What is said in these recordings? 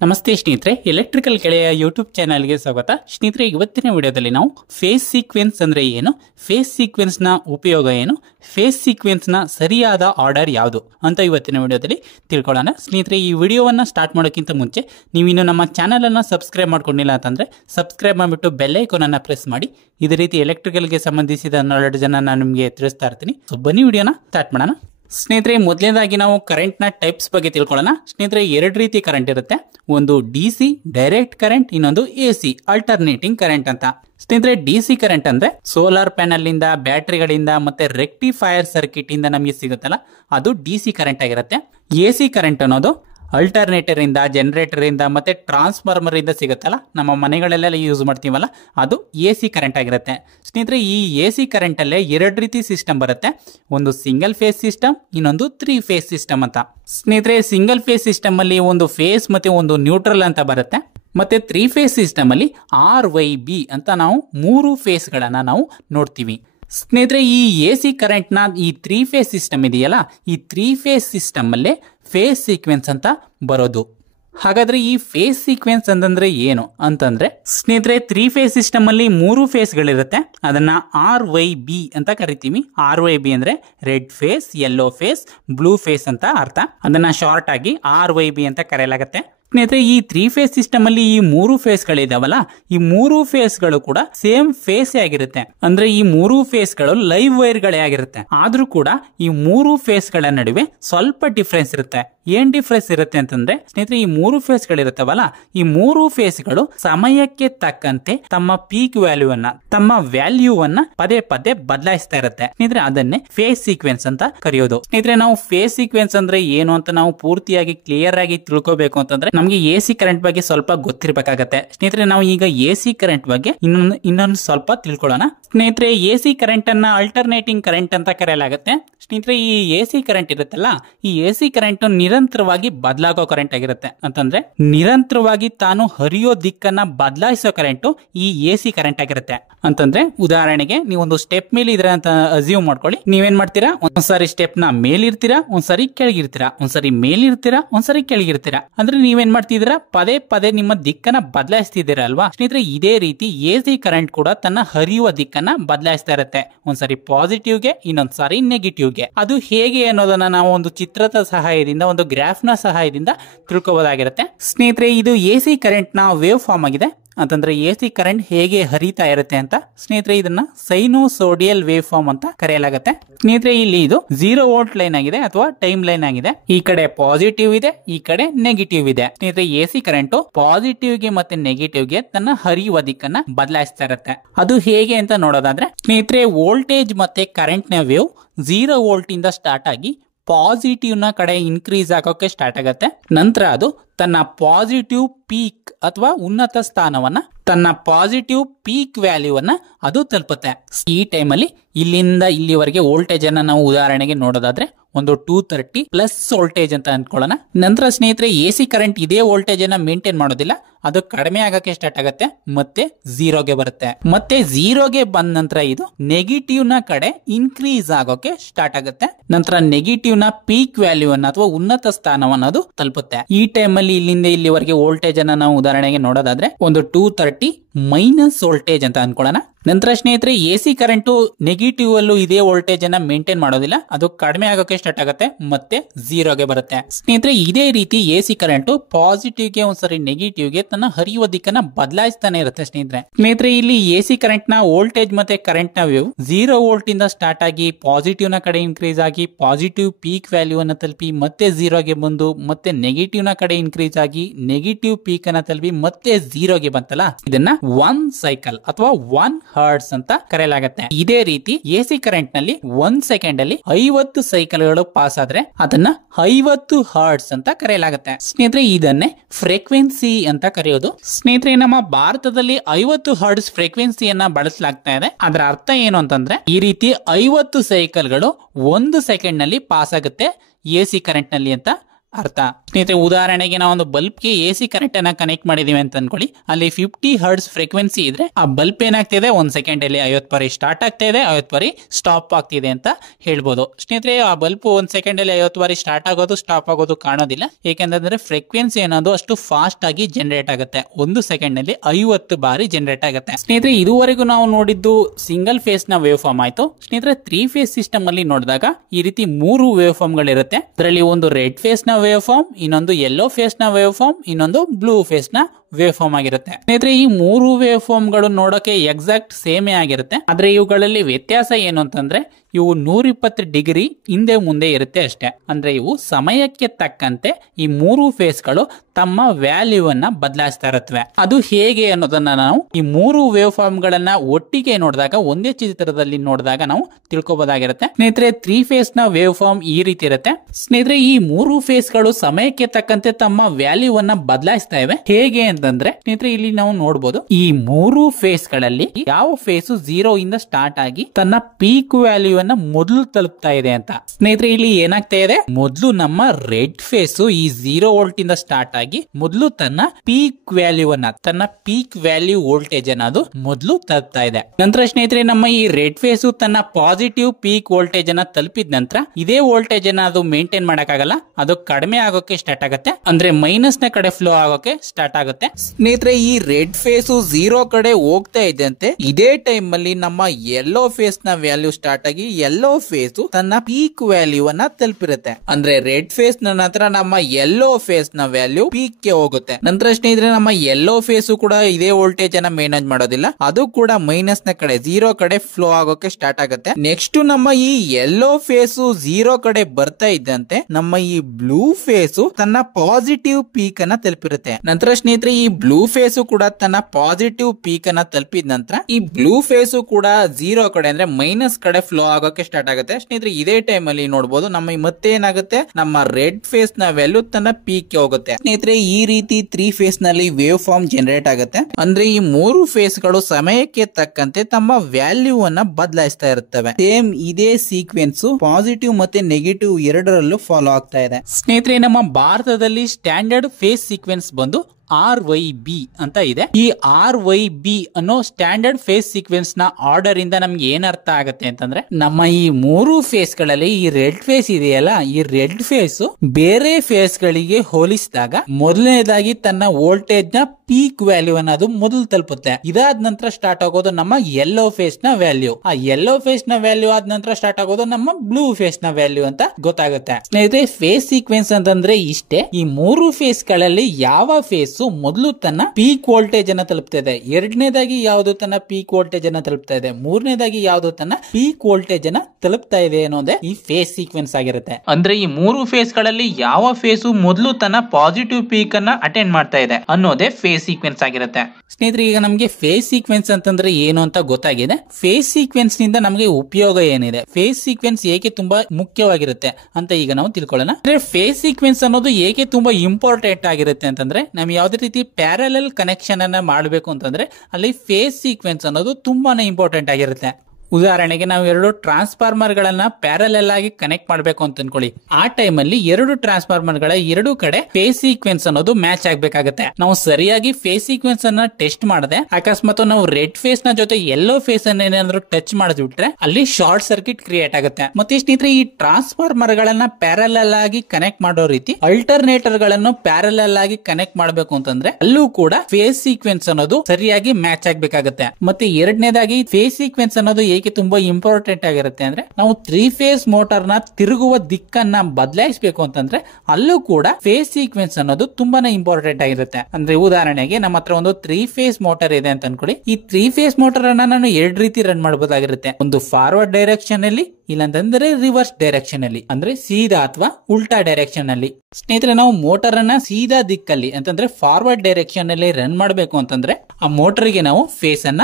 ನಮಸ್ತೆ ಸ್ನೇಹಿತರೆ, ಎಲೆಕ್ಟ್ರಿಕಲ್ ಗೆಳೆಯ ಯೂಟ್ಯೂಬ್ ಚಾನಲ್ಗೆ ಸ್ವಾಗತ. ಸ್ನೇಹಿತರೆ, ಇವತ್ತಿನ ವಿಡಿಯೋದಲ್ಲಿ ನಾವು ಫೇಸ್ ಸೀಕ್ವೆನ್ಸ್ ಅಂದ್ರೆ ಏನು, ಫೇಸ್ ಸೀಕ್ವೆನ್ಸ್ ನ ಉಪಯೋಗ ಏನು, ಫೇಸ್ ಸೀಕ್ವೆನ್ಸ್ ನ ಸರಿಯಾದ ಆರ್ಡರ್ ಯಾವುದು ಅಂತ ಇವತ್ತಿನ ವಿಡಿಯೋದಲ್ಲಿ ತಿಳ್ಕೊಳ್ಳೋಣ. ಸ್ನೇಹಿತರೆ, ಈ ವಿಡಿಯೋವನ್ನ ಸ್ಟಾರ್ಟ್ ಮಾಡೋಕ್ಕಿಂತ ಮುಂಚೆ ನೀವಿನ್ನು ನಮ್ಮ ಚಾನಲ್ ಅನ್ನ ಸಬ್ಸ್ಕ್ರೈಬ್ ಮಾಡ್ಕೊಂಡಿಲ್ಲ ಅಂತಂದ್ರೆ ಸಬ್ಸ್ಕ್ರೈಬ್ ಮಾಡಿಬಿಟ್ಟು ಬೆಲ್ ಐಕಾನ್ ಅನ್ನ ಪ್ರೆಸ್ ಮಾಡಿ. ಇದೇ ರೀತಿ ಎಲೆಕ್ಟ್ರಿಕಲ್ಗೆ ಸಂಬಂಧಿಸಿದ ನಾಲೆಡ್ಜ್ ಅನ್ನ ನಾನು ನಿಮಗೆ ತಿಳಿಸ್ತಾ ಇರ್ತೀನಿ. ಸೊ ಬನ್ನಿ ವಿಡಿಯೋನ ಸ್ಟಾರ್ಟ್ ಮಾಡೋಣ. ಸ್ನೇಹಿತರೆ, ಮೊದಲನೇದಾಗಿ ನಾವು ಕರೆಂಟ್ ನ ಟೈಪ್ಸ್ ಬಗ್ಗೆ ತಿಳ್ಕೊಳ್ಳೋಣ. ಸ್ನೇಹಿತರೆ, ಎರಡು ರೀತಿ ಕರೆಂಟ್ ಇರುತ್ತೆ. ಒಂದು ಡಿಸಿ ಡೈರೆಕ್ಟ್ ಕರೆಂಟ್, ಇನ್ನೊಂದು ಎಸಿ ಆಲ್ಟರ್ನೇಟಿಂಗ್ ಕರೆಂಟ್ ಅಂತ. ಸ್ನೇಹಿತರೆ, ಡಿಸಿ ಕರೆಂಟ್ ಅಂದ್ರೆ ಸೋಲಾರ್ ಪ್ಯಾನಲ್ ಇಂದ, ಬ್ಯಾಟರಿಗಳಿಂದ ಮತ್ತೆ ರೆಕ್ಟಿಫೈಯರ್ ಸರ್ಕ್ಯೂಟ್ ಇಂದ ನಮಗೆ ಸಿಗುತ್ತಲ್ಲ, ಅದು ಡಿಸಿ ಕರೆಂಟ್ ಆಗಿರುತ್ತೆ. ಎಸಿ ಕರೆಂಟ್ ಅನ್ನೋದು ಅಲ್ಟರ್ನೇಟರ್ ಇಂದ, ಜನರೇಟರ್ ಇಂದ ಮತ್ತೆ ಟ್ರಾನ್ಸ್ಫಾರ್ಮರ್ ಇಂದ ಸಿಗುತ್ತಲ್ಲ, ನಮ್ಮ ಮನೆಗಳಲ್ಲೆಲ್ಲ ಯೂಸ್ ಮಾಡ್ತೀವಲ್ಲ, ಅದು ಎಸಿ ಕರೆಂಟ್ ಆಗಿರುತ್ತೆ. ಸ್ನೇಹಿತರೆ, ಈ ಎಸಿ ಕರೆಂಟ್ ಅಲ್ಲೇ ಎರಡು ರೀತಿ ಸಿಸ್ಟಮ್ ಬರುತ್ತೆ. ಒಂದು ಸಿಂಗಲ್ ಫೇಸ್ ಸಿಸ್ಟಮ್, ಇನ್ನೊಂದು 3 ಫೇಸ್ ಸಿಸ್ಟಮ್ ಅಂತ. ಸ್ನೇಹಿತರೆ, ಸಿಂಗಲ್ ಫೇಸ್ ಸಿಸ್ಟಮ್ ಅಲ್ಲಿ ಒಂದು ಫೇಸ್ ಮತ್ತೆ ಒಂದು ನ್ಯೂಟ್ರಲ್ ಅಂತ ಬರುತ್ತೆ. ಮತ್ತೆ 3 ಫೇಸ್ ಸಿಸ್ಟಮ್ ಅಲ್ಲಿ RYB ಅಂತ ನಾವು 3 ಫೇಸ್ ಗಳನ್ನ ನಾವು ನೋಡ್ತೀವಿ. ಸ್ನೇಹಿತರೆ, ಈ ಎಸಿ ಕರೆಂಟ್ ನ ಈ 3 ಫೇಸ್ ಸಿಸ್ಟಮ್ ಇದೆಯಲ್ಲ, ಈ 3 ಫೇಸ್ ಸಿಸ್ಟಮ್ ಅಲ್ಲೇ ಫೇಸ್ ಸೀಕ್ವೆನ್ಸ್ ಅಂತ ಬರೋದು. ಹಾಗಾದ್ರೆ ಈ ಫೇಸ್ ಸೀಕ್ವೆನ್ಸ್ ಅಂತಂದ್ರೆ ಏನು ಅಂತಂದ್ರೆ, ಸ್ನೇಹಿತರೆ, 3 ಫೇಸ್ ಸಿಸ್ಟಮ್ ಅಲ್ಲಿ 3 ಫೇಸ್ ಗಳಿರುತ್ತೆ. ಅದನ್ನ RYB ಅಂತ ಕರಿತೀವಿ. RYB ಅಂದ್ರೆ red phase, yellow phase, blue phase ಅಂತ ಅರ್ಥ. ಅದನ್ನ ಶಾರ್ಟ್ ಆಗಿ RYB ಅಂತ ಕರೆಯಲಾಗುತ್ತೆ. ಸ್ನೇಹಿತರೆ, ಈ 3 ಫೇಸ್ ಸಿಸ್ಟಮ್ ಅಲ್ಲಿ ಈ 3 ಫೇಸ್ ಗಳಿದಾವಲ್ಲ, ಈ 3 ಫೇಸ್ ಗಳು ಕೂಡ ಸೇಮ್ ಫೇಸ್ ಆಗಿರುತ್ತೆ. ಅಂದ್ರೆ ಈ 3 ಫೇಸ್ ಗಳು ಲೈವ್ ವೈರ್ ಗಳೇ ಆಗಿರುತ್ತೆ. ಆದ್ರೂ ಕೂಡ ಈ 3 ಫೇಸ್ ಗಳ ನಡುವೆ ಸ್ವಲ್ಪ ಡಿಫ್ರೆನ್ಸ್ ಇರುತ್ತೆ. ಏನ್ ಡಿಫ್ರೆನ್ಸ್ ಇರುತ್ತೆ ಅಂತಂದ್ರೆ, ಸ್ನೇಹಿತರೆ, ಈ 3 ಫೇಸ್ ಗಳಿರುತ್ತವಲ್ಲ, ಈ 3 ಫೇಸ್ ಗಳು ಸಮಯಕ್ಕೆ ತಕ್ಕಂತೆ ತಮ್ಮ ಪೀಕ್ ವ್ಯಾಲ್ಯೂವನ್ನ ಪದೇ ಪದೇ ಬದಲಾಯಿಸ್ತಾ ಇರುತ್ತೆ. ಸ್ನೇಹಿತರೆ, ಅದನ್ನೇ ಫೇಸ್ ಸೀಕ್ವೆನ್ಸ್ ಅಂತ ಕರೆಯೋದು. ಸ್ನೇಹಿತರೆ, ನಾವು ಫೇಸ್ ಸೀಕ್ವೆನ್ಸ್ ಅಂದ್ರೆ ಏನು ಅಂತ ನಾವು ಪೂರ್ತಿಯಾಗಿ ಕ್ಲಿಯರ್ ಆಗಿ ತಿಳ್ಕೋಬೇಕು ಅಂತಂದ್ರೆ ನಮಗೆ ಎಸಿ ಕರೆಂಟ್ ಬಗ್ಗೆ ಸ್ವಲ್ಪ ಗೊತ್ತಿರಬೇಕಾಗತ್ತೆ. ಸ್ನೇಹಿತರೆ, ನಾವು ಈಗ ಎಸಿ ಕರೆಂಟ್ ಬಗ್ಗೆ ಇನ್ನೊಂದು ಸ್ವಲ್ಪ ತಿಳ್ಕೊಳ್ಳೋಣ. ಸ್ನೇಹಿತರೆ, ಎಸಿ ಕರೆಂಟ್ ಅನ್ನ ಅಲ್ಟರ್ನೇಟಿಂಗ್ ಕರೆಂಟ್ ಅಂತ ಕರೆಯಲಾಗುತ್ತೆ. ಸ್ನೇಹಿತರೆ, ಈ ಎಸಿ ಕರೆಂಟ್ ಇರುತ್ತಲ್ಲ, ಈ ಎಸಿ ಕರೆಂಟ್ ನಿರಂತರವಾಗಿ ಬದಲಾಗೋ ಕರೆಂಟ್ ಆಗಿರುತ್ತೆ. ಅಂತಂದ್ರೆ ನಿರಂತರವಾಗಿ ತಾನು ಹರಿಯೋ ದಿಕ್ಕನ್ನ ಬದಲಾಯಿಸೋ ಕರೆಂಟ್ ಈ ಎಸಿ ಕರೆಂಟ್ ಆಗಿರುತ್ತೆ. ಅಂತಂದ್ರೆ ಉದಾಹರಣೆಗೆ, ನೀವು ಒಂದು ಸ್ಟೆಪ್ ಮೇಲೆ ಇದ್ರ ಅಂತ ಅಸ್ಯೂಮ್ ಮಾಡ್ಕೊಳ್ಳಿ. ನೀವೇನ್ ಮಾಡ್ತೀರಾ, ಒಂದ್ಸಾರಿ ಸ್ಟೆಪ್ ನ ಮೇಲಿರ್ತೀರಾ, ಒಂದ್ಸರಿ ಕೆಳಗಿರ್ತೀರಾ, ಒಂದ್ಸರಿ ಮೇಲಿರ್ತೀರಾ, ಒಂದ್ಸರಿ ಕೆಳಗಿರ್ತೀರಾ. ಅಂದ್ರೆ ನೀವೇನ್ ಮಾಡ್ತಿದ್ದೀರಾ, ಪದೇ ಪದೇ ನಿಮ್ಮ ದಿಕ್ಕನ್ನ ಬದಲಾಯಿಸ್ತಿದ್ದೀರಾ ಅಲ್ವಾ. ಸ್ನೇಹಿತರೆ, ಇದೇ ರೀತಿ ಎಸಿ ಕರೆಂಟ್ ಕೂಡ ತನ್ನ ಹರಿಯುವ ದಿಕ್ಕನ್ನ ಬದಲಾಯಿಸ್ತಾ ಇರುತ್ತೆ. ಒಂದ್ಸರಿ ಪಾಸಿಟಿವ್ಗೆ, ಇನ್ನೊಂದ್ಸಾರಿ ನೆಗೆಟಿವ್ಗೆ. ಅದು ಹೇಗೆ ಅನ್ನೋದನ್ನ ನಾವು ಒಂದು ಚಿತ್ರದ ಸಹಾಯದಿಂದ, ಒಂದು ಗ್ರಾಫ್ ನ ಸಹಾಯದಿಂದ ತಿಳ್ಕೋಬಹುದಾಗಿರುತ್ತೆ. ಸ್ನೇಹಿತರೆ, ಇದು ಎಸಿ ಕರೆಂಟ್ ನ ವೇವ್ ಫಾರ್ಮ್ ಆಗಿದೆ. ಅಂತಂದ್ರೆ ಎಸಿ ಕರೆಂಟ್ ಹೇಗೆ ಹರಿತಾ ಇರುತ್ತೆ ಅಂತ. ಸ್ನೇಹಿತರೆ, ಇದನ್ನ ಸೈನೋಸೋಡಿಯಲ್ ವೇವ್ ಫಾರ್ಮ್ ಅಂತ ಕರೆಯಲಾಗುತ್ತೆ. ಸ್ನೇಹಿತರೆ, ಇಲ್ಲಿ ಇದು 0 ವೋಲ್ಟ್ ಲೈನ್ ಆಗಿದೆ ಅಥವಾ ಟೈಮ್ ಲೈನ್ ಆಗಿದೆ. ಈ ಕಡೆ ಪಾಸಿಟಿವ್ ಇದೆ, ಈ ಕಡೆ ನೆಗೆಟಿವ್ ಇದೆ. ಸ್ನೇಹಿತರೆ, ಎಸಿ ಕರೆಂಟ್ ಪಾಸಿಟಿವ್ ಗೆ ಮತ್ತೆ ನೆಗೆಟಿವ್ ಗೆ ತನ್ನ ಹರಿಯುವ ದಿಕ್ಕನ್ನ ಬದಲಾಯಿಸ್ತಾ ಇರುತ್ತೆ. ಅದು ಹೇಗೆ ಅಂತ ನೋಡೋದಾದ್ರೆ, ಸ್ನೇಹಿತರೆ, ವೋಲ್ಟೇಜ್ ಮತ್ತೆ ಕರೆಂಟ್ ನ ವೇವ್ 0 ವೋಲ್ಟ್ ಇಂದ ಸ್ಟಾರ್ಟ್ ಆಗಿ ಪಾಸಿಟಿವ್ ನ ಕಡೆ ಇನ್ಕ್ರೀಸ್ ಆಗೋಕೆ ಸ್ಟಾರ್ಟ್ ಆಗುತ್ತೆ. ನಂತರ ಅದು ತನ್ನ ಪಾಸಿಟಿವ್ ಪೀಕ್ ಅಥವಾ ಉನ್ನತ ಸ್ಥಾನವನ್ನ, ತನ್ನ ಪಾಸಿಟಿವ್ ಪೀಕ್ ವ್ಯಾಲ್ಯೂವನ್ನ ಅದು ತಲುಪುತ್ತೆ. ಈ ಟೈಮಲ್ಲಿ ಇಲ್ಲಿಂದ ಇಲ್ಲಿವರೆಗೆ ವೋಲ್ಟೇಜ್ ಅನ್ನ ನಾವು ಉದಾಹರಣೆಗೆ ನೋಡೋದಾದ್ರೆ ಒಂದು 230 ಪ್ಲಸ್ ವೋಲ್ಟೇಜ್ ಅಂತ ಅನ್ಕೊಳ್ಳೋಣ. ನಂತರ ಸ್ನೇಹಿತರೆ, ಎಸಿ ಕರೆಂಟ್ ಇದೇ ವೋಲ್ಟೇಜ್ ಅನ್ನ ಮೇಂಟೈನ್ ಮಾಡೋದಿಲ್ಲ, ಅದು ಕಡಿಮೆ ಆಗಕ್ಕೆ ಸ್ಟಾರ್ಟ್ ಆಗುತ್ತೆ, ಮತ್ತೆ 0ಗೆ ಬರುತ್ತೆ. ಮತ್ತೆ 0ಗೆ ಬಂದ ನಂತರ ಇದು ನೆಗೆಟಿವ್ ನ ಕಡೆ ಇನ್ಕ್ರೀಸ್ ಆಗೋಕೆ ಸ್ಟಾರ್ಟ್ ಆಗುತ್ತೆ. ನಂತರ ನೆಗೆಟಿವ್ ನ ಪೀಕ್ ವ್ಯಾಲ್ಯೂ ಅನ್ನ ಅಥವಾ ಉನ್ನತ ಸ್ಥಾನವನ್ನ ಅದು ತಲುಪುತ್ತೆ. ಈ ಟೈಮ್ ಅಲ್ಲಿ ಇಲ್ಲಿಂದ ಇಲ್ಲಿವರೆಗೆ ವೋಲ್ಟೇಜ್ ಅನ್ನ ನಾವು ಉದಾಹರಣೆಗೆ ನೋಡೋದಾದ್ರೆ ಒಂದು 230 ಮೈನಸ್ ವೋಲ್ಟೇಜ್ ಅಂತ ಅನ್ಕೊಳ್ಳೋಣ. ನಂತರ ಸ್ನೇಹಿತರೆ, ಎಸಿ ಕರೆಂಟ್ ನೆಗೆಟಿವ್ ಅಲ್ಲೂ ಇದೇ ವೋಲ್ಟೇಜ್ ಅನ್ನ ಮೇಂಟೈನ್ ಮಾಡೋದಿಲ್ಲ, ಅದು ಕಡಿಮೆ ಆಗೋಕೆ ಸ್ಟಾರ್ಟ್ ಆಗುತ್ತೆ, ಮತ್ತೆ 0ಗೆ ಬರುತ್ತೆ. ಸ್ನೇಹಿತರೆ, ಇದೇ ರೀತಿ ಎಸಿ ಕರೆಂಟ್ ಪಾಸಿಟಿವ್ ಗೆ ಒಂದ್ಸರಿ ನೆಗೆಟಿವ್ ಗೆ ತನ್ನ ಹರಿಯುವ ದಿಕ್ಕನ್ನ ಬದಲಾಯಿಸ್ತಾನೆ ಇರುತ್ತೆ. ಸ್ನೇಹಿತರೆ, ಇಲ್ಲಿ ಎಸಿ ಕರೆಂಟ್ ನ ವೋಲ್ಟೇಜ್ ಮತ್ತೆ ಕರೆಂಟ್ ನ ವೇವ್ 0 ವೋಲ್ಟ್ ಇಂದ ಸ್ಟಾರ್ಟ್ ಆಗಿ ಪಾಸಿಟಿವ್ ನ ಕಡೆ ಇನ್ಕ್ರೀಸ್ ಆಗಿ ಪಾಸಿಟಿವ್ ಪೀಕ್ ವ್ಯಾಲ್ಯೂ ಅನ್ನ ತಲುಪಿ ಮತ್ತೆ 0ಗೆ ಬಂದು ಮತ್ತೆ ನೆಗೆಟಿವ್ ನ ಕಡೆ ಇನ್ಕ್ರೀಸ್ ಆಗಿ ನೆಗೆಟಿವ್ ಪೀಕ್ ಅನ್ನ ತಲುಪಿ ಮತ್ತೆ 0ಗೆ ಬಂತಲ್ಲ, ಇದನ್ನ 1 ಸೈಕಲ್ ಅಥವಾ 1 ಹರ್ಟ್ಸ್ ಅಂತ ಕರೆಯಲಾಗುತ್ತೆ. ಇದೇ ರೀತಿ ಎಸಿ ಕರೆಂಟ್ ನಲ್ಲಿ 1 ಸೆಕೆಂಡ್ ಅಲ್ಲಿ 50 ಸೈಕಲ್ ಗಳು ಪಾಸ್ ಆದ್ರೆ ಅದನ್ನ 50 ಹರ್ಟ್ಸ್ ಅಂತ ಕರೆಯಲಾಗುತ್ತೆ. ಸ್ನೇಹಿತರೆ, ಇದನ್ನೇ ಫ್ರೀಕ್ವೆನ್ಸಿ ಅಂತ ಕರೆಯೋದು. ಸ್ನೇಹಿತರೆ, ನಮ್ಮ ಭಾರತದಲ್ಲಿ 50 ಹರ್ಟ್ಸ್ ಫ್ರೀಕ್ವೆನ್ಸಿಯನ್ನ ಬಳಸಲಾಗ್ತಾ ಇದೆ. ಅದರ ಅರ್ಥ ಏನು ಅಂತಂದ್ರೆ, ಈ ರೀತಿ 50 ಸೈಕಲ್ ಗಳು 1 ಸೆಕೆಂಡ್ ನಲ್ಲಿ ಪಾಸ್ ಆಗುತ್ತೆ ಎಸಿ ಕರೆಂಟ್ ನಲ್ಲಿ ಅಂತ ಅರ್ಥ. ಸ್ನೇಹಿತರೆ, ಉದಾಹರಣೆಗೆ ನಾವು ಒಂದು ಬಲ್ಬ್ಗೆ AC ಕರೆಂಟ್ ಅನ್ನ ಕನೆಕ್ಟ್ ಮಾಡಿದೀವಿ ಅಂತ ಅನ್ಕೊಳ್ಳಿ. ಅಲ್ಲಿ 50 ಹರ್ಟ್ಸ್ ಫ್ರೀಕ್ವೆನ್ಸಿ ಇದ್ರೆ ಆ ಬಲ್ಬ್ ಏನಾಗ್ತಿದೆ 1 ಸೆಕೆಂಡ್ ಅಲ್ಲಿ 50 ಬಾರಿ ಸ್ಟಾರ್ಟ್ ಆಗ್ತಾ ಇದೆ, 50 ಬಾರಿ ಸ್ಟಾಪ್ ಆಗ್ತಿದೆ ಅಂತ ಹೇಳ್ಬೋದು. ಸ್ನೇಹಿತರೆ, ಆ ಬಲ್ಬ್ 1 ಸೆಕೆಂಡ್ ಅಲ್ಲಿ 50 ಬಾರಿ ಸ್ಟಾರ್ಟ್ ಆಗೋದು ಸ್ಟಾಪ್ ಆಗೋದು ಕಾಣೋದಿಲ್ಲ. ಏಕೆಂದ್ರೆ ಫ್ರೀಕ್ವೆನ್ಸಿ ಅನ್ನೋದು ಅಷ್ಟು ಫಾಸ್ಟ್ ಆಗಿ ಜನರೇಟ್ ಆಗುತ್ತೆ. 1 ಸೆಕೆಂಡ್ ನಲ್ಲಿ 50 ಬಾರಿ ಜನರೇಟ್ ಆಗುತ್ತೆ. ಸ್ನೇಹಿತರೆ, ಇದುವರೆಗೂ ನಾವು ನೋಡಿದ್ದು ಸಿಂಗಲ್ ಫೇಸ್ ನ ವೇವ್ ಫಾರ್ಮ್ ಆಯ್ತು. ಸ್ನೇಹಿತರೆ, 3 ಫೇಸ್ ಸಿಸ್ಟಮ್ ಅಲ್ಲಿ ನೋಡಿದಾಗ ಈ ರೀತಿ 3 ವೇವ್ ಫಾರ್ಮ್ ಗಳಿರುತ್ತೆ. ಅದರಲ್ಲಿ ಒಂದು ರೆಡ್ ಫೇಸ್ ನ ವೇವ್ ಫಾರ್ಮ್, ಇನ್ನೊಂದು ಯೆಲ್ಲೋ ಫೇಸ್ ನ ವೇವ್ ಫಾರ್ಮ್, ಇನ್ನೊಂದು ಬ್ಲೂ ಫೇಸ್ ನ ವೇವ್ ಫಾರ್ಮ್ ಆಗಿರುತ್ತೆ. ಸ್ನೇಹಿತರೆ, ಈ 3 ವೇವ್ ಫಾರ್ಮ್ ಗಳು ನೋಡೋಕೆ ಎಕ್ಸಾಕ್ಟ್ ಸೇಮೇ ಆಗಿರುತ್ತೆ. ಆದ್ರೆ ಇವುಗಳಲ್ಲಿ ವ್ಯತ್ಯಾಸ ಏನು ಅಂತಂದ್ರೆ ಇವು 120 ಡಿಗ್ರಿ ಹಿಂದೆ ಮುಂದೆ ಇರುತ್ತೆ ಅಷ್ಟೇ. ಅಂದ್ರೆ ಇವು ಸಮಯಕ್ಕೆ ತಕ್ಕಂತೆ ಈ 3 ಫೇಸ್ ಗಳು ತಮ್ಮ ವ್ಯಾಲ್ಯೂ ಅನ್ನ ಬದಲಾಯಿಸ್ತಾ ಇರುತ್ತವೆ. ಅದು ಹೇಗೆ ಅನ್ನೋದನ್ನ ನಾವು ಈ 3 ವೇವ್ ಫಾರ್ಮ್ ಗಳನ್ನ ಒಟ್ಟಿಗೆ ನೋಡಿದಾಗ, ಒಂದೇ ಚಿತ್ರದಲ್ಲಿ ನೋಡಿದಾಗ ನಾವು ತಿಳ್ಕೊಬಹುದಾಗಿರುತ್ತೆ. ಸ್ನೇಹಿತರೆ, 3 ಫೇಸ್ ನ ವೇವ್ ಫಾರ್ಮ್ ಈ ರೀತಿ ಇರುತ್ತೆ. ಸ್ನೇಹಿತರೆ, ಈ 3 ಫೇಸ್ ಗಳು ಸಮಯಕ್ಕೆ ತಕ್ಕಂತೆ ತಮ್ಮ ವ್ಯಾಲ್ಯೂ ಅನ್ನ ಬದಲಾಯಿಸ್ತಾ ಇವೆ. ಹೇಗೆ ಅಂತಂದ್ರೆ ಸ್ನೇಹಿತರೆ, ಇಲ್ಲಿ ನಾವು ನೋಡಬಹುದು ಈ 3 ಫೇಸ್ ಗಳಲ್ಲಿ ಯಾವ ಫೇಸ್ 0 ಇಂದ ಸ್ಟಾರ್ಟ್ ಆಗಿ ತನ್ನ ಪೀಕ್ ವ್ಯಾಲ್ಯೂ ಅನ್ನ ಮೊದಲು ತಲುಪ್ತಾ ಇದೆ ಅಂತ. ಸ್ನೇಹಿತರೆ, ಇಲ್ಲಿ ಏನಾಗ್ತಾ ಇದೆ, ಮೊದಲು ನಮ್ಮ ರೆಡ್ ಫೇಸ್ ಈ 0 ವೋಲ್ಟ್ ಇಂದ ಸ್ಟಾರ್ಟ್ ಆಗಿ ಮೊದಲು ತನ್ನ ಪೀಕ್ ವ್ಯಾಲ್ಯೂ ಅನ್ನ, ತನ್ನ ಪೀಕ್ ವ್ಯಾಲ್ಯೂ ವೋಲ್ಟೇಜ್ ಅನ್ನ ಅದು ಮೊದಲು ತಲುಪ್ತಾ ಇದೆ. ನಂತರ ಸ್ನೇಹಿತರೆ, ನಮ್ಮ ಈ ರೆಡ್ ಫೇಸ್ ತನ್ನ ಪಾಸಿಟಿವ್ ಪೀಕ್ ವೋಲ್ಟೇಜ್ ಅನ್ನ ತಲುಪಿದ ನಂತರ ಇದೇ ವೋಲ್ಟೇಜ್ ಅನ್ನ ಅದು ಮೇಂಟೈನ್ ಮಾಡಕ್ಕಾಗಲ್ಲ, ಅದು ಕಡಿಮೆ ಆಗೋಕೆ ಸ್ಟಾರ್ಟ್ ಆಗುತ್ತೆ. ಅಂದ್ರೆ ಮೈನಸ್ ನ ಕಡೆ ಫ್ಲೋ ಆಗೋಕೆ ಸ್ಟಾರ್ಟ್ ಆಗುತ್ತೆ. ಸ್ನೇಹಿತರೆ, ಈ ರೆಡ್ ಫೇಸ್ 0 ಕಡೆ ಹೋಗ್ತಾ ಇದ್ದಂತೆ ಇದೇ ಟೈಮ್ ಅಲ್ಲಿ ನಮ್ಮ ಯೆಲ್ಲೋ ಫೇಸ್ ನ ವ್ಯಾಲ್ಯೂ ಸ್ಟಾರ್ಟ್ ಆಗಿ ಯೆಲ್ಲೋ ಫೇಸ್ ತನ್ನ ಪೀಕ್ ವ್ಯಾಲ್ಯೂ ಅನ್ನ ತಲುಪಿರುತ್ತೆ. ಅಂದ್ರೆ ರೆಡ್ ಫೇಸ್ ನಂತರ ನಮ್ಮ ಯೆಲ್ಲೋ ಫೇಸ್ ನ ವ್ಯಾಲ್ಯೂ ಪೀಕ್ ಗೆ ಹೋಗುತ್ತೆ. ನಂತರ ಸ್ನೇಹಿತರೆ, ನಮ್ಮ ಯೆಲ್ಲೋ ಫೇಸ್ ಕೂಡ ಇದೇ ವೋಲ್ಟೇಜ್ ಅನ್ನ ಮೇನೇಜ್ ಮಾಡೋದಿಲ್ಲ, ಅದು ಕೂಡ ಮೈನಸ್ ನ ಕಡೆ 0 ಕಡೆ ಫ್ಲೋ ಆಗೋಕೆ ಸ್ಟಾರ್ಟ್ ಆಗುತ್ತೆ. ನೆಕ್ಸ್ಟ್ ನಮ್ಮ ಈ ಯೆಲ್ಲೋ ಫೇಸ್ 0 ಕಡೆ ಬರ್ತಾ ಇದ್ದಂತೆ ನಮ್ಮ ಈ ಬ್ಲೂ ಫೇಸ್ ತನ್ನ ಪಾಸಿಟಿವ್ ಪೀಕ್ ಅನ್ನ ತಲುಪಿರುತ್ತೆ. ನಂತರ ಸ್ನೇಹಿತರೆ, ಈ ಬ್ಲೂ ಫೇಸ್ ಕೂಡ ತನ್ನ ಪಾಸಿಟಿವ್ ಪೀಕ್ ಅನ್ನ ತಲುಪಿದ ನಂತರ ಈ ಬ್ಲೂ ಫೇಸ್ ಕೂಡ 0 ಕಡೆ ಅಂದ್ರೆ ಮೈನಸ್ ಕಡೆ ಫ್ಲೋ ಆಗೋಕೆ ಸ್ಟಾರ್ಟ್ ಆಗುತ್ತೆ. ಸ್ನೇಹಿತರೆ, ಇದೇ ಟೈಮ್ ಅಲ್ಲಿ ನೋಡಬಹುದು ನಮ್ಮ ಮತ್ತೆ ಏನಾಗುತ್ತೆ, ನಮ್ಮ ರೆಡ್ ಫೇಸ್ ನ ವ್ಯಾಲ್ಯೂ ತನ್ನ ಪೀಕ್ ಗೆ ಹೋಗುತ್ತೆ. ಸ್ನೇಹಿತರೆ, ಈ ರೀತಿ 3 ಫೇಸ್ ನಲ್ಲಿ ವೇವ್ ಫಾರ್ಮ್ ಜನರೇಟ್ ಆಗುತ್ತೆ. ಅಂದ್ರೆ ಈ 3 ಫೇಸ್ ಗಳು ಸಮಯಕ್ಕೆ ತಕ್ಕಂತೆ ತಮ್ಮ ವ್ಯಾಲ್ಯೂ ಅನ್ನ ಬದಲಾಯಿಸ್ತಾ ಇರುತ್ತವೆ. ಸೇಮ್ ಇದೇ ಸೀಕ್ವೆನ್ಸ್ ಪಾಸಿಟಿವ್ ಮತ್ತೆ ನೆಗೆಟಿವ್ ಎರಡರಲ್ಲೂ ಫಾಲೋ ಆಗ್ತಾ ಇದೆ. ಸ್ನೇಹಿತರೆ, ನಮ್ಮ ಭಾರತದಲ್ಲಿ ಸ್ಟ್ಯಾಂಡರ್ಡ್ ಫೇಸ್ ಸೀಕ್ವೆನ್ಸ್ ಬಂದು RYB ಅಂತ ಇದೆ. ಈ RYB ಅನ್ನೋ ಸ್ಟ್ಯಾಂಡರ್ಡ್ ಫೇಸ್ ಸೀಕ್ವೆನ್ಸ್ ನ ಆರ್ಡರ್ ಇಂದ ನಮ್ಗೆ ಏನ್ ಅರ್ಥ ಆಗುತ್ತೆ ಅಂತಂದ್ರೆ, ನಮ್ಮ ಈ 3 ಫೇಸ್ ಗಳಲ್ಲಿ ಈ ರೆಡ್ ಫೇಸ್ ಇದೆಯಲ್ಲ, ಈ ರೆಡ್ ಫೇಸ್ ಬೇರೆ ಫೇಸ್ ಗಳಿಗೆ ಹೋಲಿಸಿದಾಗ ಮೊದಲನೇದಾಗಿ ತನ್ನ ವೋಲ್ಟೇಜ್ ನ ಪೀಕ್ ವ್ಯಾಲ್ಯೂ ಅನ್ನೋದು ಮೊದಲು ತಲುಪುತ್ತೆ. ಇದಾದ ನಂತರ ಸ್ಟಾರ್ಟ್ ಆಗೋದು ನಮ್ಮ ಯೆಲ್ಲೋ ಫೇಸ್ ನ ವ್ಯಾಲ್ಯೂ. ಆ ಯೆಲ್ಲೋ ಫೇಸ್ ನ ವ್ಯಾಲ್ಯೂ ಆದ ನಂತರ ಸ್ಟಾರ್ಟ್ ಆಗೋದು ನಮ್ಮ ಬ್ಲೂ ಫೇಸ್ ನ ವ್ಯಾಲ್ಯೂ ಅಂತ ಗೊತ್ತಾಗುತ್ತೆ. ಸ್ನೇಹಿತರೆ, ಫೇಸ್ ಸೀಕ್ವೆನ್ಸ್ ಅಂತಂದ್ರೆ ಇಷ್ಟೇ. ಈ 3 ಫೇಸ್ ಗಳಲ್ಲಿ ಯಾವ ಫೇಸ್ ಮೊದಲು ತನ್ನ ಪೀಕ್ ವೋಲ್ಟೇಜ್ ಅನ್ನ ತಲುಪ್ತಾ ಇದೆ, ಎರಡನೇದಾಗಿ ಯಾವುದು ತನ್ನ ಪೀಕ್ ವೋಲ್ಟೇಜ್ ಅನ್ನ ತಲುಪ್ತಾ ಇದೆ, ಮೂರನೇದಾಗಿ ಯಾವುದು ತನ್ನ ಪೀಕ್ ವೋಲ್ಟೇಜ್ ಅನ್ನ ತಲುಪ್ತಾ ಇದೆ ಅನ್ನೋದೇ ಈ ಫೇಸ್ ಸೀಕ್ವೆನ್ಸ್ ಆಗಿರುತ್ತೆ. ಅಂದ್ರೆ ಈ 3 ಫೇಸ್ ಗಳಲ್ಲಿ ಯಾವ ಫೇಸ್ ಮೊದಲು ತನ್ನ ಪಾಸಿಟಿವ್ ಪೀಕ್ ಅನ್ನ ಅಟೆಂಡ್ ಮಾಡ್ತಾ ಇದೆ ಅನ್ನೋದೇ ಫೇಸ್ ಸೀಕ್ವೆನ್ಸ್ ಆಗಿರುತ್ತೆ. ಸ್ನೇಹಿತರೆ, ಈಗ ನಮಗೆ ಫೇಸ್ ಸೀಕ್ವೆನ್ಸ್ ಅಂತಂದ್ರೆ ಏನು ಅಂತ ಗೊತ್ತಾಗಿದೆ. ಫೇಸ್ ಸೀಕ್ವೆನ್ಸ್ ನಿಂದ ನಮಗೆ ಉಪಯೋಗ ಏನಿದೆ, ಫೇಸ್ ಸೀಕ್ವೆನ್ಸ್ ಏಕೆ ತುಂಬಾ ಮುಖ್ಯವಾಗಿರುತ್ತೆ ಅಂತ ಈಗ ನಾವು ತಿಳ್ಕೊಳ್ಳೋಣ. ಅಂದ್ರೆ ಫೇಸ್ ಸೀಕ್ವೆನ್ಸ್ ಅನ್ನೋದು ಏಕೆ ತುಂಬಾ ಇಂಪಾರ್ಟೆಂಟ್ ಆಗಿರುತ್ತೆ ಅಂತಂದ್ರೆ, ನಮ್ಗೆ ಯಾವುದೇ ರೀತಿ ಪ್ಯಾರಲಲ್ ಕನೆಕ್ಷನ್ ಅನ್ನ ಮಾಡಬೇಕು ಅಂತಂದ್ರೆ ಅಲ್ಲಿ ಫೇಸ್ ಸೀಕ್ವೆನ್ಸ್ ಅನ್ನೋದು ತುಂಬಾನೇ ಇಂಪಾರ್ಟೆಂಟ್ ಆಗಿರುತ್ತೆ. ಉದಾಹರಣೆಗೆ ನಾವು 2 ಟ್ರಾನ್ಸ್ಫಾರ್ಮರ್ ಗಳನ್ನ ಪ್ಯಾರಲಲ್ ಆಗಿ ಕನೆಕ್ಟ್ ಮಾಡಬೇಕು ಅಂತ ಅನ್ಕೊಳ್ಳಿ. ಆ ಟೈಮ್ ಅಲ್ಲಿ 2 ಟ್ರಾನ್ಸ್ಫಾರ್ಮರ್ ಗಳ 2 ಕಡೆ ಫೇಸ್ ಸೀಕ್ವೆನ್ಸ್ ಅನ್ನೋದು ಮ್ಯಾಚ್ ಆಗ್ಬೇಕಾಗತ್ತೆ. ನಾವು ಸರಿಯಾಗಿ ಫೇಸ್ ಸೀಕ್ವೆನ್ಸ್ ಅನ್ನ ಟೆಸ್ಟ್ ಮಾಡದೆ ಅಕಸ್ಮಾತ್ ನಾವು ರೆಡ್ ಫೇಸ್ ನ ಜೊತೆ ಯೆಲ್ಲೋ ಫೇಸ್ ಅನ್ನ ಏನಾದ್ರು ಟಚ್ ಮಾಡಿದ್ಬಿಟ್ರೆ ಅಲ್ಲಿ ಶಾರ್ಟ್ ಸರ್ಕ್ಯೂಟ್ ಕ್ರಿಯೇಟ್ ಆಗುತ್ತೆ. ಮತ್ತೆ ಸ್ನೇಹಿತರೆ, ಈ ಟ್ರಾನ್ಸ್ಫಾರ್ಮರ್ ಗಳನ್ನ ಪ್ಯಾರಲಲ್ ಆಗಿ ಕನೆಕ್ಟ್ ಮಾಡೋ ರೀತಿ ಅಲ್ಟರ್ನೇಟರ್ ಗಳನ್ನು ಪ್ಯಾರಲಲ್ ಆಗಿ ಕನೆಕ್ಟ್ ಮಾಡಬೇಕು ಅಂತಂದ್ರೆ ಅಲ್ಲೂ ಕೂಡ ಫೇಸ್ ಸೀಕ್ವೆನ್ಸ್ ಅನ್ನೋದು ಸರಿಯಾಗಿ ಮ್ಯಾಚ್ ಆಗ್ಬೇಕಾಗತ್ತೆ. ಮತ್ತೆ ಎರಡನೇದಾಗಿ ಫೇಸ್ ಸೀಕ್ವೆನ್ಸ್ ಅನ್ನೋದು ಏಕೆ ತುಂಬಾ ಇಂಪಾರ್ಟೆಂಟ್ ಆಗಿರುತ್ತೆ ಅಂದ್ರೆ, ನಾವು 3 ಫೇಸ್ ಮೋಟಾರ್ ನ ತಿರುಗುವ ದಿಕ್ಕನ್ನ ಬದಲಾಯಿಸಬೇಕು ಅಂತಂದ್ರೆ ಅಲ್ಲೂ ಕೂಡ ಫೇಸ್ ಸೀಕ್ವೆನ್ಸ್ ಅನ್ನೋದು ತುಂಬಾನೇ ಇಂಪಾರ್ಟೆಂಟ್ ಆಗಿರುತ್ತೆ. ಅಂದ್ರೆ ಉದಾಹರಣೆಗೆ ನಮ್ಮ ಹತ್ರ ಒಂದು 3 ಫೇಸ್ ಮೋಟಾರ್ ಇದೆ ಅಂತ ಅನ್ಕೊಳ್ಳಿ. ಈ 3 ಫೇಸ್ ಮೋಟಾರ್ ಅನ್ನ ನಾನು 2 ರೀತಿ ರನ್ ಮಾಡಬಹುದಾಗಿರುತ್ತೆ. ಒಂದು ಫಾರ್ವರ್ಡ್ ಡೈರೆಕ್ಷನ್ ಅಲ್ಲಿ, ಇಲ್ಲಂತಂದ್ರೆ ರಿವರ್ಸ್ ಡೈರೆಕ್ಷನ್ ಅಲ್ಲಿ, ಅಂದ್ರೆ ಸೀದಾ ಅಥವಾ ಉಲ್ಟಾ ಡೈರೆಕ್ಷನ್ ಅಲ್ಲಿ. ಸ್ನೇಹಿತರೆ, ನಾವು ಮೋಟಾರ್ ಅನ್ನ ಸೀದಾ ದಿಕ್ಕಲ್ಲಿ ಅಂತಂದ್ರೆ ಫಾರ್ವರ್ಡ್ ಡೈರೆಕ್ಷನ್ ಅಲ್ಲಿ ರನ್ ಮಾಡಬೇಕು ಅಂತಂದ್ರೆ ಆ ಮೋಟರ್ ಗೆ ನಾವು ಫೇಸ್ ಅನ್ನ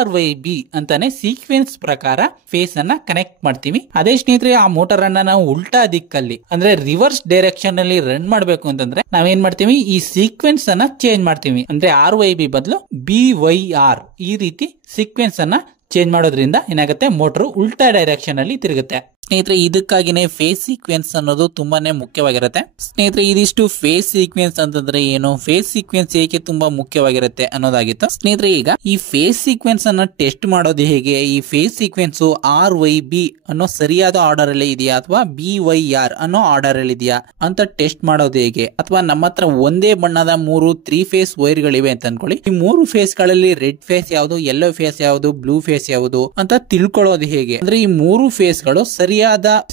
RYB ಅಂತಾನೆ ಸೀಕ್ವೆನ್ಸ್ ಪ್ರಕಾರ ಫೇಸ್ ಅನ್ನ ಕನೆಕ್ಟ್ ಮಾಡ್ತೀವಿ. ಅದೇ ಸ್ನೇಹಿತರೆ, ಆ ಮೋಟಾರ್ ಅನ್ನ ನಾವು ಉಲ್ಟಾ ದಿಕ್ಕಲ್ಲಿ ಅಂದ್ರೆ ರಿವರ್ಸ್ ಡೈರೆಕ್ಷನ್ ಅಲ್ಲಿ ರನ್ ಮಾಡಬೇಕು ಅಂತಂದ್ರೆ ನಾವೇನ್ ಮಾಡ್ತೀವಿ, ಈ ಸೀಕ್ವೆನ್ಸ್ ಅನ್ನ ಚೇಂಜ್ ಮಾಡ್ತೀವಿ. ಅಂದ್ರೆ RYB ಬದಲು BYR ಈ ರೀತಿ ಸೀಕ್ವೆನ್ಸ್ ಅನ್ನ ಚೇಂಜ್ ಮಾಡೋದ್ರಿಂದ ಏನಾಗುತ್ತೆ, ಮೋಟರ್ ಉಲ್ಟಾ ಡೈರೆಕ್ಷನ್ ಅಲ್ಲಿ ತಿರುಗುತ್ತೆ. ಸ್ನೇಹಿತರೆ ಇದಕ್ಕಾಗಿನೇ ಫೇಸ್ ಸೀಕ್ವೆನ್ಸ್ ಅನ್ನೋದು ತುಂಬಾನೇ ಮುಖ್ಯವಾಗಿರುತ್ತೆ. ಸ್ನೇಹಿತರೆ ಇದಿಷ್ಟು ಫೇಸ್ ಸೀಕ್ವೆನ್ಸ್ ಅಂತಂದ್ರೆ ಏನು, ಫೇಸ್ ಸೀಕ್ವೆನ್ಸ್ ಏಕೆ ತುಂಬಾ ಮುಖ್ಯವಾಗಿರುತ್ತೆ ಅನ್ನೋದಾಗಿತ್ತು. ಸ್ನೇಹಿತರೆ ಈಗ ಈ ಫೇಸ್ ಸೀಕ್ವೆನ್ಸ್ ಅನ್ನ ಟೆಸ್ಟ್ ಮಾಡೋದು ಹೇಗೆ, ಈ ಫೇಸ್ ಸೀಕ್ವೆನ್ಸ್ RYB ಅನ್ನೋ ಸರಿಯಾದ ಆರ್ಡರ್ ಅಲ್ಲಿ ಇದೆಯಾ ಅಥವಾ BYR ಅನ್ನೋ ಆರ್ಡರ್ ಅಲ್ಲಿ ಇದೆಯಾ ಅಂತ ಟೆಸ್ಟ್ ಮಾಡೋದು ಹೇಗೆ, ಅಥವಾ ನಮ್ಮ ಹತ್ರ ಒಂದೇ ಬಣ್ಣದ 3 ಫೇಸ್ ವೈರ್ ಗಳಿವೆ ಅಂತ ಅನ್ಕೊಳ್ಳಿ. ಈ 3 ಫೇಸ್ ಗಳಲ್ಲಿ ರೆಡ್ ಫೇಸ್ ಯಾವುದು, ಯೆಲ್ಲೋ ಫೇಸ್ ಯಾವುದು, ಬ್ಲೂ ಫೇಸ್ ಯಾವುದು ಅಂತ ತಿಳ್ಕೊಳ್ಳೋದು ಹೇಗೆ, ಅಂದ್ರೆ ಈ 3 ಫೇಸ್ ಗಳು ಸರಿಯಾದ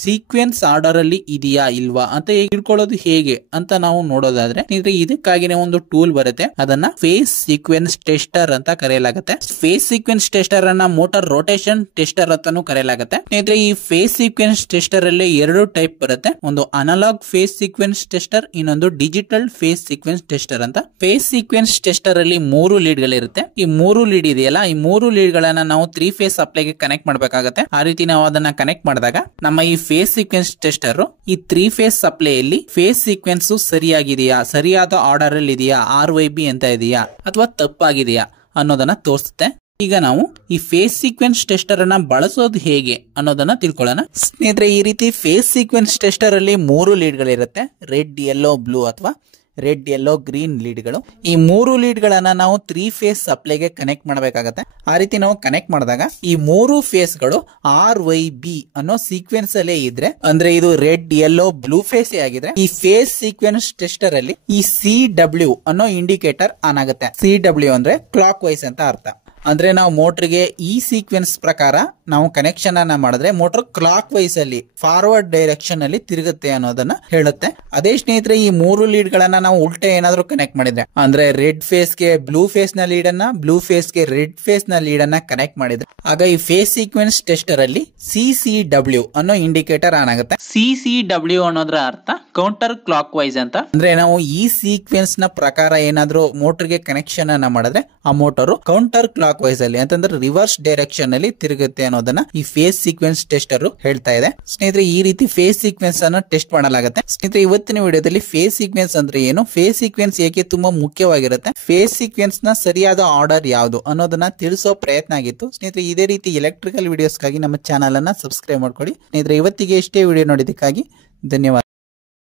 ಸೀಕ್ವೆನ್ಸ್ ಆರ್ಡರ್ ಅಲ್ಲಿ ಇದೆಯಾ ಇಲ್ವಾ ಅಂತ ತಿಳ್ಕೊಳ್ಳೋದು ಹೇಗೆ ಅಂತ ನಾವು ನೋಡೋದಾದ್ರೆ ಇದಕ್ಕಾಗಿನೇ ಒಂದು ಟೂಲ್ ಬರುತ್ತೆ, ಅದನ್ನ ಫೇಸ್ ಸೀಕ್ವೆನ್ಸ್ ಟೆಸ್ಟರ್ ಅಂತ ಕರೆಯಲಾಗುತ್ತೆ. ಫೇಸ್ ಸೀಕ್ವೆನ್ಸ್ ಟೆಸ್ಟರ್ ಅನ್ನ ಮೋಟಾರ್ ರೋಟೇಷನ್ ಟೆಸ್ಟರ್ ಅಂತಾನೂ ಕರೆಯಲಾಗುತ್ತೆ. ಸ್ನೇಹಿತರೆ ಈ ಫೇಸ್ ಸೀಕ್ವೆನ್ಸ್ ಟೆಸ್ಟರ್ ಅಲ್ಲಿ 2 ಟೈಪ್ ಬರುತ್ತೆ, ಒಂದು ಅನಲಾಗ್ ಫೇಸ್ ಸೀಕ್ವೆನ್ಸ್ ಟೆಸ್ಟರ್, ಇನ್ನೊಂದು ಡಿಜಿಟಲ್ ಫೇಸ್ ಸೀಕ್ವೆನ್ಸ್ ಟೆಸ್ಟರ್ ಅಂತ. ಫೇಸ್ ಸೀಕ್ವೆನ್ಸ್ ಟೆಸ್ಟರ್ ಅಲ್ಲಿ 3 ಲೀಡ್ ಗಳಿರುತ್ತೆ. ಈ 3 ಲೀಡ್ ಇದೆಯಲ್ಲ, ಈ 3 ಲೀಡ್ ಗಳನ್ನ ನಾವು 3 ಫೇಸ್ ಅಪ್ಲೈಗೆ ಕನೆಕ್ಟ್ ಮಾಡಬೇಕಾಗುತ್ತೆ. ಆ ರೀತಿ ನಾವು ಅದನ್ನ ಕನೆಕ್ಟ್ ಮಾಡಿದಾಗ ನಮ್ಮ ಈ ಫೇಸ್ ಸೀಕ್ವೆನ್ಸ್ ಟೆಸ್ಟರ್ ಈ 3 ಫೇಸ್ ಸಪ್ಲೈಯಲ್ಲಿ ಫೇಸ್ ಸೀಕ್ವೆನ್ಸ್ ಸರಿಯಾಗಿದೆಯಾ, ಸರಿಯಾದ ಆರ್ಡರ್ ಅಲ್ಲಿ ಇದೆಯಾ, RYB ಅಂತ ಇದೆಯಾ ಅಥವಾ ತಪ್ಪಾಗಿದೆಯಾ ಅನ್ನೋದನ್ನ ತೋರಿಸುತ್ತೆ. ಈಗ ನಾವು ಈ ಫೇಸ್ ಸೀಕ್ವೆನ್ಸ್ ಟೆಸ್ಟರ್ ಅನ್ನ ಬಳಸೋದು ಹೇಗೆ ಅನ್ನೋದನ್ನ ತಿಳ್ಕೊಳ್ಳೋಣ. ಸ್ನೇಹಿತರೆ ಈ ರೀತಿ ಫೇಸ್ ಸೀಕ್ವೆನ್ಸ್ ಟೆಸ್ಟರ್ ಅಲ್ಲಿ 3 ಲೀಡ್ ಗಳಿರುತ್ತೆ, ರೆಡ್, ಯೆಲ್ಲೋ, ಬ್ಲೂ ಅಥವಾ ರೆಡ್, ಯೆಲ್ಲೋ, ಗ್ರೀನ್ ಲೀಡ್ಗಳು. ಈ 3 ಲೀಡ್ ಗಳನ್ನ ನಾವು 3 ಫೇಸ್ ಸಪ್ಲೈಗೆ ಕನೆಕ್ಟ್ ಮಾಡಬೇಕಾಗತ್ತೆ. ಆ ರೀತಿ ನಾವು ಕನೆಕ್ಟ್ ಮಾಡಿದಾಗ ಈ 3 ಫೇಸ್ ಗಳು RYB ಅನ್ನೋ ಸೀಕ್ವೆನ್ಸ್ ಅಲ್ಲೇ ಇದ್ರೆ, ಅಂದ್ರೆ ಇದು ರೆಡ್, ಯೆಲ್ಲೋ, ಬ್ಲೂ ಫೇಸ್ ಆಗಿದ್ರೆ ಈ ಫೇಸ್ ಸೀಕ್ವೆನ್ಸ್ ಟೆಸ್ಟರ್ ಅಲ್ಲಿ ಈ CW ಅನ್ನೋ ಇಂಡಿಕೇಟರ್ ಆನ್ ಆಗುತ್ತೆ. CW ಅಂದ್ರೆ ಕ್ಲಾಕ್ ವೈಸ್ ಅಂತ ಅರ್ಥ. ಅಂದ್ರೆ ನಾವು ಮೋಟರ್ಗೆ ಈ ಸೀಕ್ವೆನ್ಸ್ ಪ್ರಕಾರ ನಾವು ಕನೆಕ್ಷನ್ ಅನ್ನ ಮಾಡಿದ್ರೆ ಮೋಟರ್ ಕ್ಲಾಕ್ ವೈಸ್ ಅಲ್ಲಿ ಫಾರ್ವರ್ಡ್ ಡೈರೆಕ್ಷನ್ ಅಲ್ಲಿ ತಿರುಗುತ್ತೆ ಅನ್ನೋದನ್ನ ಹೇಳುತ್ತೆ. ಅದೇ ಸ್ನೇಹಿತರೆ ಈ 3 ಲೀಡ್ ಗಳನ್ನ ನಾವು ಉಲ್ಟೆ ಏನಾದ್ರೂ ಕನೆಕ್ಟ್ ಮಾಡಿದ್ರೆ, ಅಂದ್ರೆ ರೆಡ್ ಫೇಸ್ ಗೆ ಬ್ಲೂ ಫೇಸ್ ನ ಲೀಡ್ ಅನ್ನ, ಬ್ಲೂ ಫೇಸ್ ಗೆ ರೆಡ್ ಫೇಸ್ ನ ಲೀಡ್ ಅನ್ನ ಕನೆಕ್ಟ್ ಮಾಡಿದ್ರೆ ಆಗ ಈ ಫೇಸ್ ಸೀಕ್ವೆನ್ಸ್ ಟೆಸ್ಟರ್ ಅಲ್ಲಿ CCW ಅನ್ನೋ ಇಂಡಿಕೇಟರ್ ಆನ್ ಆಗುತ್ತೆ. CCW ಅನ್ನೋದ್ರ ಅರ್ಥ ಕೌಂಟರ್ ಕ್ಲಾಕ್ ವೈಸ್ ಅಂತ. ಅಂದ್ರೆ ನಾವು ಈ ಸೀಕ್ವೆನ್ಸ್ ನ ಪ್ರಕಾರ ಏನಾದ್ರೂ ಮೋಟರ್ಗೆ ಕನೆಕ್ಷನ್ ಅನ್ನ ಮಾಡಿದ್ರೆ ಆ ಮೋಟರ್ ಕೌಂಟರ್ ಕ್ಲಾಕ್ ವೈಸ್ ಅಲ್ಲಿ ಅಂತಂದ್ರೆ ರಿವರ್ಸ್ ಡೈರೆಕ್ಷನ್ ಅಲ್ಲಿ ತಿರುಗುತ್ತೆ ಅನ್ನೋದನ್ನ ಈ ಫೇಸ್ ಸೀಕ್ವೆನ್ಸ್ ಟೆಸ್ಟರ್ ಹೇಳ್ತಾ ಇದೆ. ಸ್ನೇಹಿತರೆ ಈ ರೀತಿ ಫೇಸ್ ಸೀಕ್ವೆನ್ಸ್ ಅನ್ನು ಟೆಸ್ಟ್ ಮಾಡಲಾಗುತ್ತೆ. ಸ್ನೇಹಿತರೆ ಇವತ್ತಿನ ವಿಡಿಯೋದಲ್ಲಿ ಫೇಸ್ ಸೀಕ್ವೆನ್ಸ್ ಅಂದ್ರೆ ಏನು, ಫೇಸ್ ಸೀಕ್ವೆನ್ಸ್ ಏಕೆ ತುಂಬಾ ಮುಖ್ಯವಾಗಿರುತ್ತೆ, ಫೇಸ್ ಸೀಕ್ವೆನ್ಸ್ ನ ಸರಿಯಾದ ಆರ್ಡರ್ ಯಾವುದು ಅನ್ನೋದನ್ನ ತಿಳಿಸೋ ಪ್ರಯತ್ನ ಆಗಿತ್ತು. ಸ್ನೇಹಿತರೆ ಇದೇ ರೀತಿ ಎಲೆಕ್ಟ್ರಿಕಲ್ ವಿಡಿಯೋಸ್ಗಾಗಿ ನಮ್ಮ ಚಾನಲ್ ಅನ್ನ ಸಬ್ಸ್ಕ್ರೈಬ್ ಮಾಡ್ಕೊಳ್ಳಿ. ಸ್ನೇಹಿತರೆ ಇವತ್ತಿಗೆ ಇಷ್ಟೇ ವಿಡಿಯೋ ನೋಡಿದ್ದಕ್ಕಾಗಿ ಧನ್ಯವಾದ.